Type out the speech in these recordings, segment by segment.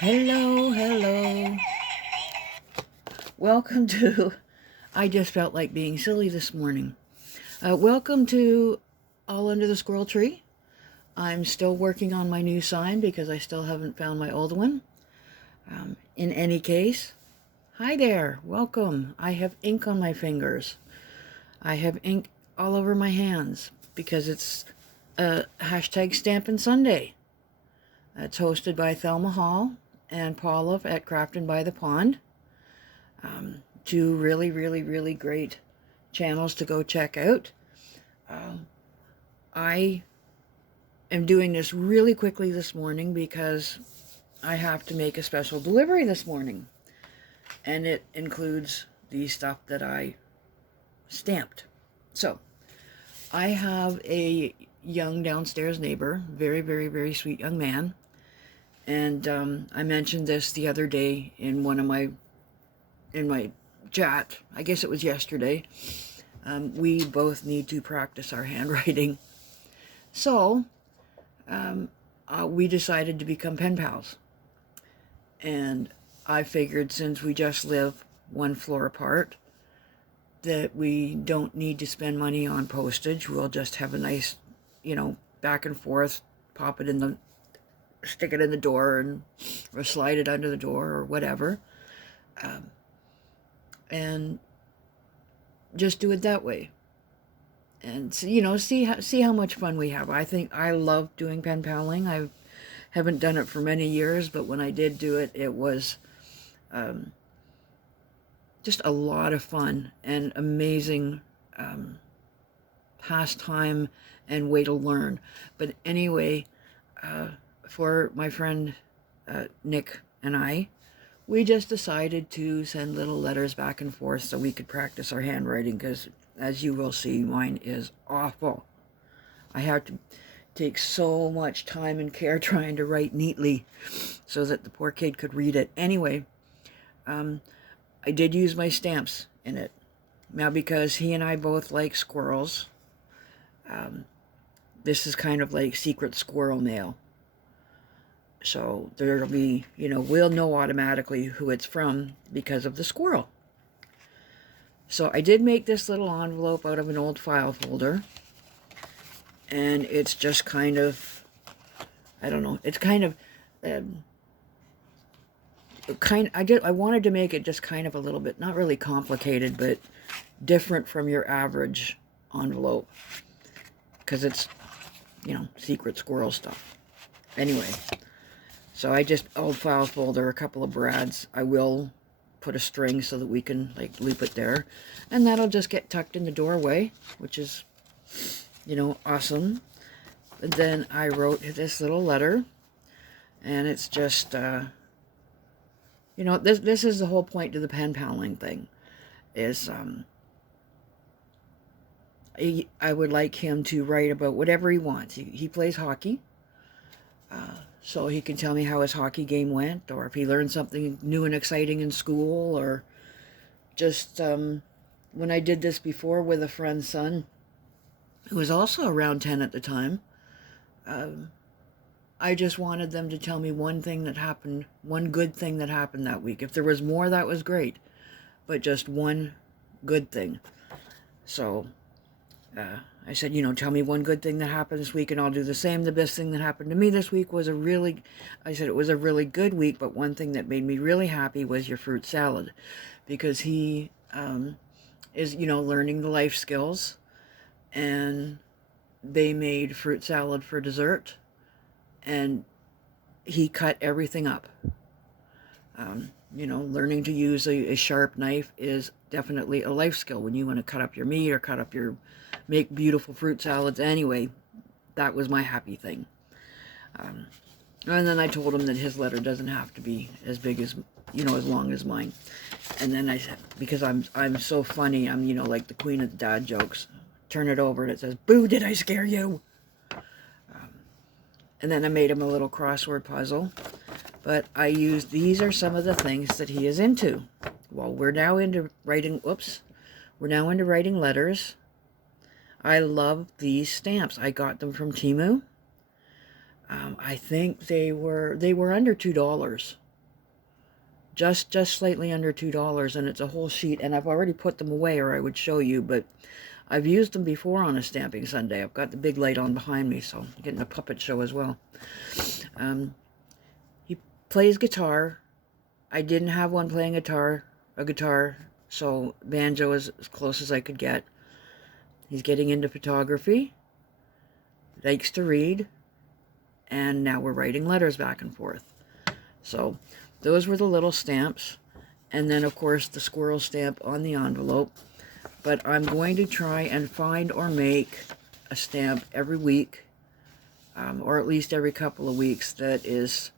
Hello, hello. Welcome to, I just felt like being silly this morning. Welcome to All Under the Squirrel Tree. I'm still working on my new sign because I still haven't found my old one. In any case, hi there, welcome. I have ink on my fingers. I have ink all over my hands because it's hashtag Stampin' Sunday. It's hosted by Thelma Hall and Paula at Craftin' by the Pond. Two really great channels to go check out. I am doing this really quickly this morning because I have to make a special delivery this morning. And it includes the stuff that I stamped. So, I have a young downstairs neighbor, very sweet young man. And I mentioned this the other day in my chat. I guess it was yesterday. We both need to practice our handwriting. So we decided to become pen pals. And I figured since we just live one floor apart, that we don't need to spend money on postage. We'll just have a nice, back and forth, stick it in the door or slide it under the door or whatever. And just do it that way. And, see how much fun we have. I think I love doing pen paling. I haven't done it for many years, but when I did do it, it was just a lot of fun and amazing pastime and way to learn. But anyway, for my friend Nick and I, we just decided to send little letters back and forth so we could practice our handwriting because, as you will see, mine is awful. I have to take so much time and care trying to write neatly so that the poor kid could read it. Anyway, I did use my stamps in it. Now, because he and I both like squirrels, this is kind of like secret squirrel mail. So there'll be, we'll know automatically who it's from because of the squirrel. So I did make this little envelope out of an old file folder. And it's just kind of, I don't know, it's kind of, I wanted to make it just kind of a little bit, not really complicated, but different from your average envelope. Because it's, secret squirrel stuff. Anyway. So I just, old file folder, a couple of brads. I will put a string so that we can, loop it there. And that'll just get tucked in the doorway, which is, awesome. And then I wrote this little letter. And it's just, this is the whole point to the pen paling thing. Is, I would like him to write about whatever he wants. He plays hockey. So he can tell me how his hockey game went, or if he learned something new and exciting in school, or just when I did this before with a friend's son, who was also around 10 at the time, I just wanted them to tell me one thing that happened, one good thing that happened that week. If there was more, that was great, but just one good thing. So I said, tell me one good thing that happened this week and I'll do the same. The best thing that happened to me this week was it was a really good week, but one thing that made me really happy was your fruit salad, because he is, learning the life skills, and they made fruit salad for dessert, and he cut everything up. Learning to use a sharp knife is definitely a life skill when you want to cut up your meat or make beautiful fruit salads. Anyway, that was my happy thing. And then I told him that his letter doesn't have to be as big as, as long as mine. And then I said, because I'm so funny, I'm, like the queen of the dad jokes. Turn it over and it says, "Boo, did I scare you?" And then I made him a little crossword puzzle. But these are some of the things that he is into. Well, we're now into writing letters. I love these stamps. I got them from Temu. I think they were under $2. just slightly under $2, and it's a whole sheet, and I've already put them away, or I would show you, but I've used them before on a stamping Sunday. I've got the big light on behind me, so I'm getting a puppet show as well. He plays guitar. I didn't have one playing a guitar, so banjo is as close as I could get. He's getting into photography, likes to read, and now we're writing letters back and forth. So those were the little stamps, and then of course the squirrel stamp on the envelope. But I'm going to try and find or make a stamp every week, or at least every couple of weeks, that is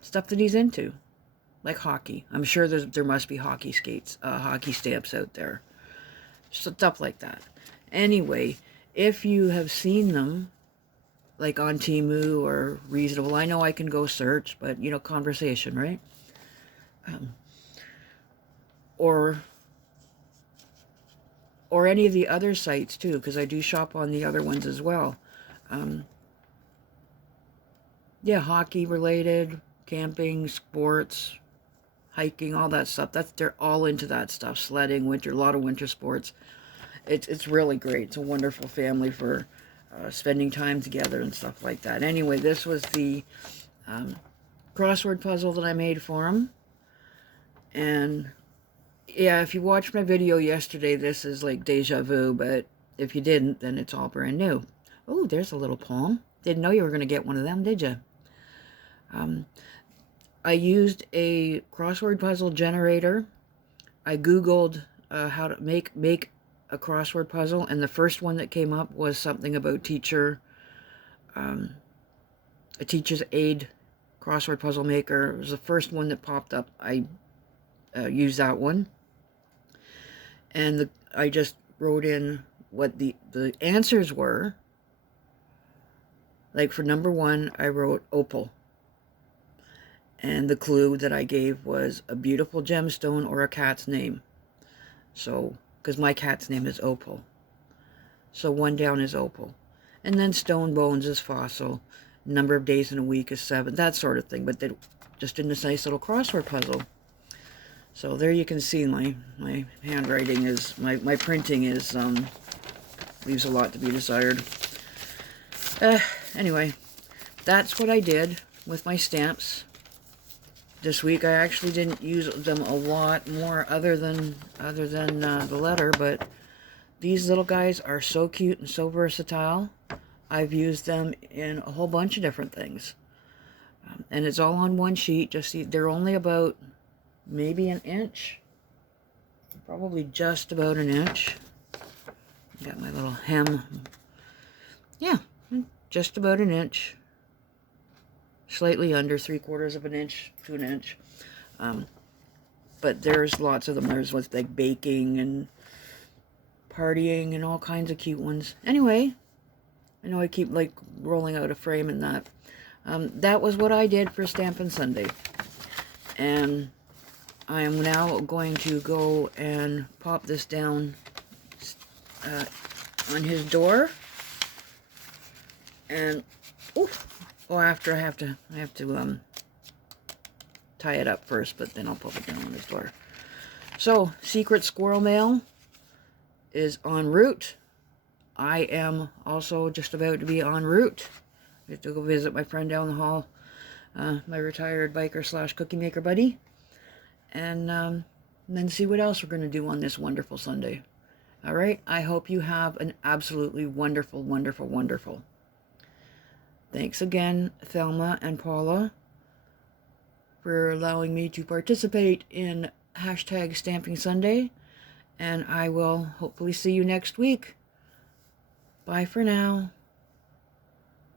stuff that he's into, like hockey. I'm sure there must be hockey stamps out there, stuff like that. Anyway, if you have seen them, like on Temu or Reasonable, I know I can go search, but you know, conversation, right? Or any of the other sites too, because I do shop on the other ones as well. Yeah, hockey related, camping, sports, hiking, all that stuff. They're all into that stuff. Sledding, winter, a lot of winter sports. It's really great. It's a wonderful family for spending time together and stuff like that. Anyway, this was the crossword puzzle that I made for him. And yeah, if you watched my video yesterday, this is like deja vu, but if you didn't, then it's all brand new. Oh, there's a little poem. Didn't know you were going to get one of them, did you? I used a crossword puzzle generator. I Googled how to make a crossword puzzle, and the first one that came up was something about a teacher's aid crossword puzzle maker. It was the first one that popped up. I used that one, and I just wrote in what the answers were. Like for number 1, I wrote opal, and the clue that I gave was a beautiful gemstone or a cat's name. So, because my cat's name is Opal. So 1 down is opal. And then stone bones is fossil. Number of days in a week is 7. That sort of thing. But they just in this nice little crossword puzzle. So there you can see my handwriting is, my printing is, leaves a lot to be desired. Anyway, that's what I did with my stamps. This week I actually didn't use them a lot more other than the letter, but these little guys are so cute and so versatile. I've used them in a whole bunch of different things. And it's all on one sheet. Just see, they're only about maybe an inch. Probably just about an inch. Got my little hem. Yeah, just about an inch. Slightly under 3/4 of an inch to an inch. But there's lots of them. There's what's like baking and partying and all kinds of cute ones. Anyway, I know I keep like rolling out a frame and that. That was what I did for Stampin' Sunday. And I am now going to go and pop this down on his door. And after I have to tie it up first, but then I'll pop it down on his door. So, secret squirrel mail is en route. I am also just about to be en route. I have to go visit my friend down the hall, my retired biker / cookie maker buddy, and then see what else we're going to do on this wonderful Sunday. All right, I hope you have an absolutely wonderful, wonderful, wonderful. Thanks again, Thelma and Paula, for allowing me to participate in hashtag Stamping Sunday, and I will hopefully see you next week. Bye for now.